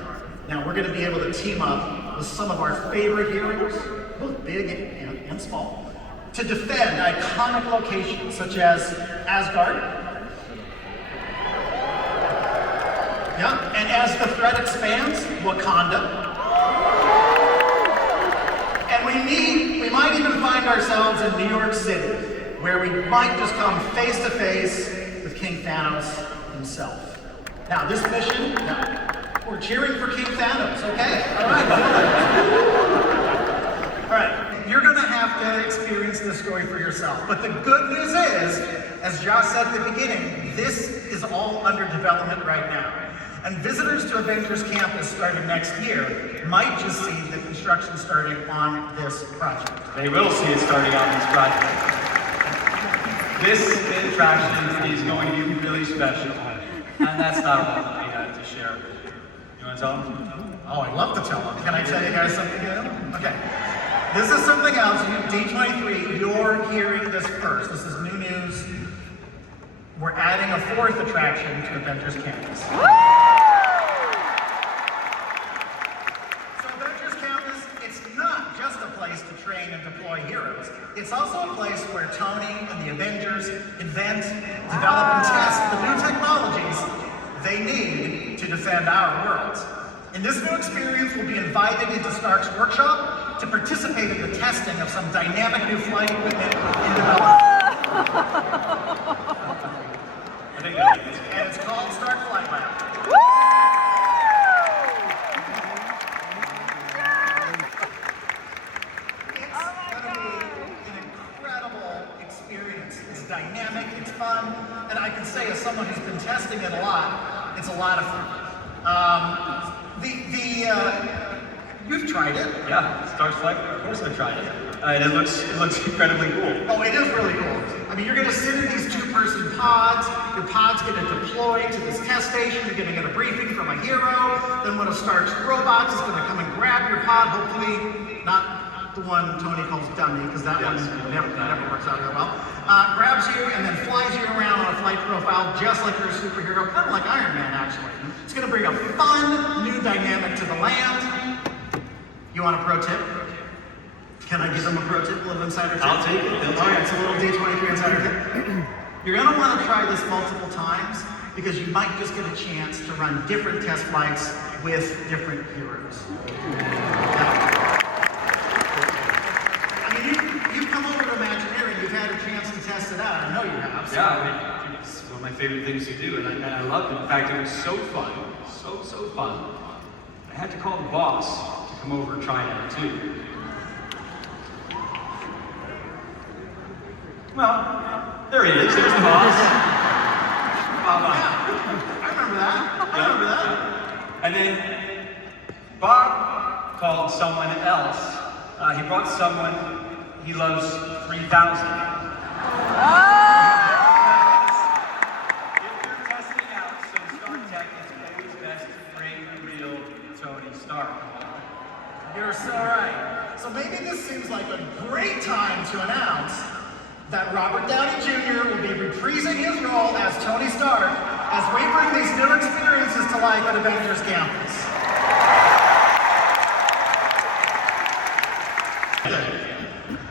Now, we're going to be able to team up with some of our favorite heroes, both big and small, to defend iconic locations such as Asgard. Yeah, and as the threat expands, Wakanda. And we might even find ourselves in New York City, where we might just come face to face with King Thanos himself. Now, this mission, we're cheering for King Thanos, okay? All right, you're gonna have to experience this story for yourself. But the good news is, as Josh said at the beginning, this is all under development right now. And visitors to Avengers Campus starting next year might just see the construction starting on this project. They will see it starting on this project. This attraction is going to be really special, and that's not all that we had to share. You want to tell them? Oh, I'd love to tell them. Can I tell you guys something new? Okay. This is something else. D23, you're hearing this first. This is new news. We're adding a fourth attraction to Avengers Campus. So Avengers Campus, it's not just a place to train and deploy heroes. It's also a place where Tony and the Avengers invent, develop, and test the new technologies they need to defend our worlds. In this new experience, we'll be invited into Stark's workshop to participate in the testing of some dynamic new flight equipment in development. And it's called Stark Flight Lab. It's going to be an incredible experience. It's dynamic, it's fun, and I can say as someone who's been testing it a lot. It's a lot of fun. You've tried it. Yeah, Star Flight, of course I've tried it. And it looks incredibly cool. Oh, it is really cool. I mean, you're going to sit in these two-person pods. Your pod's going to deploy to this test station. You're going to get a briefing from a hero. Then one of Stark's robots is going to come and grab your pod. Hopefully, not the one Tony calls dummy, because that one never works out that well. Grabs you and then flies you around on a flight profile, just like you're a superhero, kind of like Iron Man, actually. It's going to bring a fun new dynamic to the land. You want a pro tip? Can I give them a pro tip, a little insider tip? I'll take it. All right, it's a little D23 insider tip. You're going to want to try this multiple times because you might just get a chance to run different test flights with different heroes. I mean, you've come over to Imagineering, you've had a chance to test it out. I know you have. So. Yeah, I mean, it's one of my favorite things to do, and I loved it. In fact, it was so fun, so fun. I had to call the boss to come over and try it out too. Well, there he is. There's the boss. Bob. I remember that. And then Bob called someone else. He brought someone he loves 3,000. If you're testing out some Star Tech, it's always best to bring the real Tony Stark. You're so right. So maybe this seems like a great time to announce that Robert Downey Jr. will be reprising his role as Tony Stark as we bring these new experiences to life at Avengers Campus.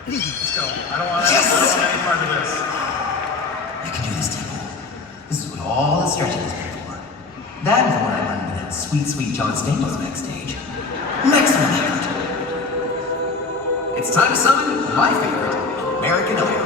Let's go. I don't want any part of this. You can do this, Temple. This is what all the stretching has been for. That and for when I run into that sweet John Stamos backstage. Maximum effort. It's time to summon my favorite, American Idol.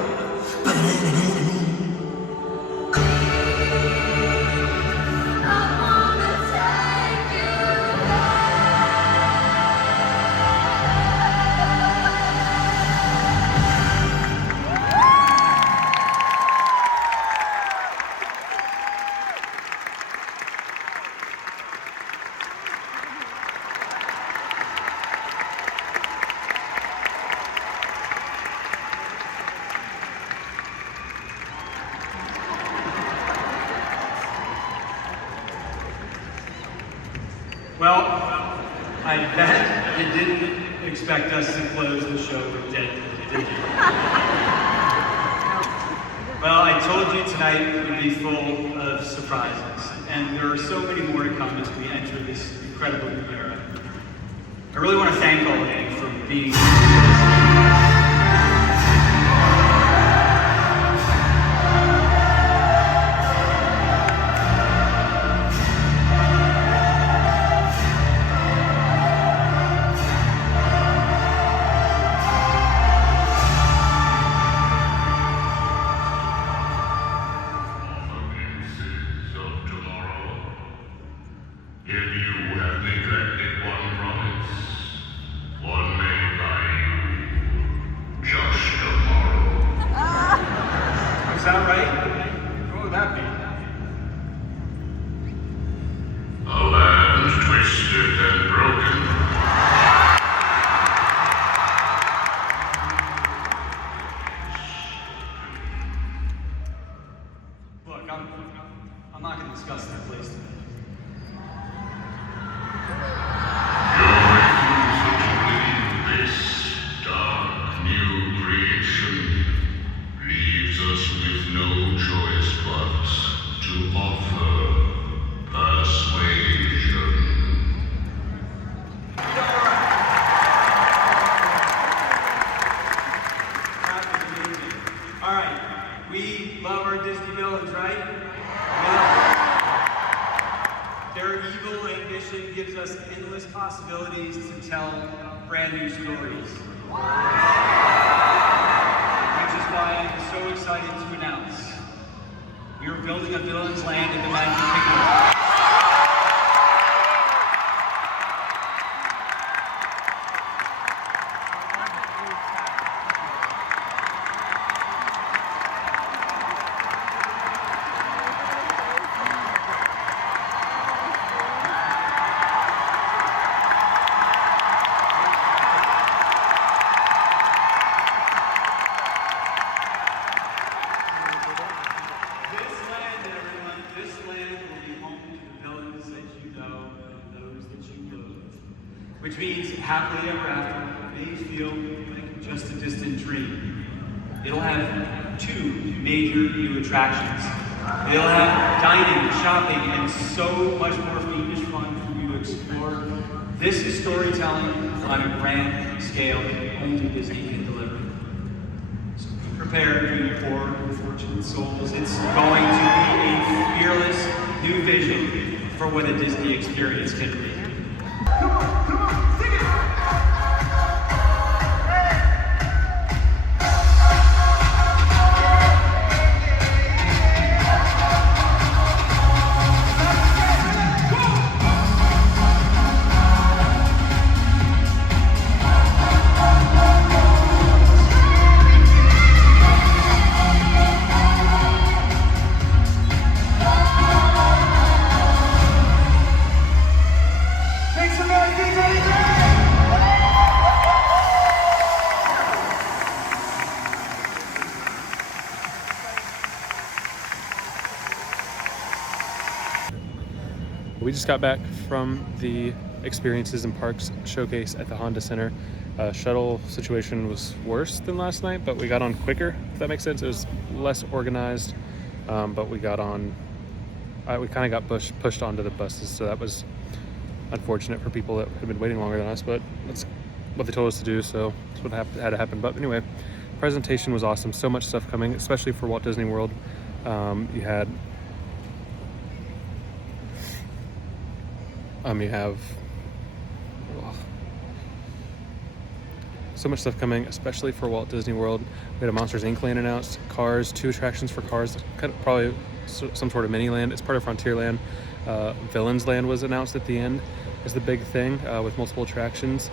Well, I bet you didn't expect us to close the show with Deadpool, did you? Well, I told you tonight would be full of surprises, and there are so many more to come as we enter this incredible new era. I really want to thank all of you for being I'm not going to discuss that place today. This dark new creation leaves us with no choice but to offer persuasion. All right, we love our Disney villains, right? Their evil ambition gives us endless possibilities to tell brand new stories. Which is why I'm so excited to announce we are building a villain's land in the Magic Kingdom. which means happily ever after may feel like just a distant dream. It'll have 2 major new attractions. It'll have dining, shopping, and so much more fiendish fun for you to explore. This is storytelling on a grand scale that only Disney can deliver. So be prepared, Junior Poor, unfortunate souls. It's going to be a fearless new vision for what a Disney experience can be. Come on, sing it! We just got back from the Experiences and Parks showcase at the Honda Center. Shuttle situation was worse than last night, but we got on quicker, if that makes sense. It was less organized, but we got on, we kind of got pushed onto the buses, so that was unfortunate for people that had been waiting longer than us, but that's what they told us to do, so that's what had to happen. But anyway, presentation was awesome. So much stuff coming, especially for Walt Disney World. You have so much stuff coming, especially for Walt Disney World. We had a Monsters Inc. land announced, Cars, 2 attractions for Cars, kind of probably some sort of mini land. It's part of Frontierland. Villains Land was announced at the end as the big thing, with multiple attractions.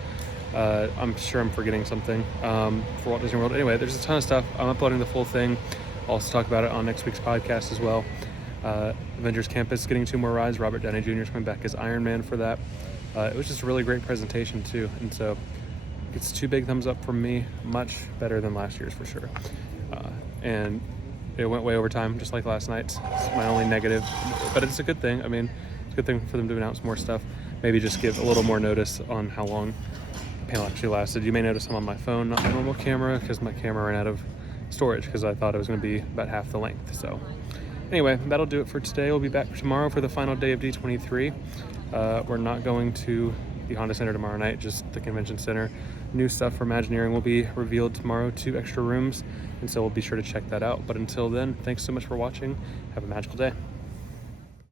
I'm sure I'm forgetting something for Walt Disney World. Anyway, there's a ton of stuff. I'm uploading the full thing. I'll also talk about it on next week's podcast as well. Avengers Campus getting 2 more rides. Robert Downey Jr. is coming back as Iron Man for that. It was just a really great presentation too, and so it's 2 big thumbs up from me. Much better than last year's for sure. And it went way over time, just like last night's. It's my only negative, but it's a good thing. I mean, it's a good thing for them to announce more stuff. Maybe just give a little more notice on how long the panel actually lasted. You may notice I'm on my phone, not my normal camera, because my camera ran out of storage, because I thought it was going to be about half the length. So anyway, that'll do it for today. We'll be back tomorrow for the final day of D23. We're not going to the Honda Center tomorrow night, just the convention center. New stuff for Imagineering will be revealed tomorrow, 2 extra rooms, and so we'll be sure to check that out. But until then, thanks so much for watching. Have a magical day.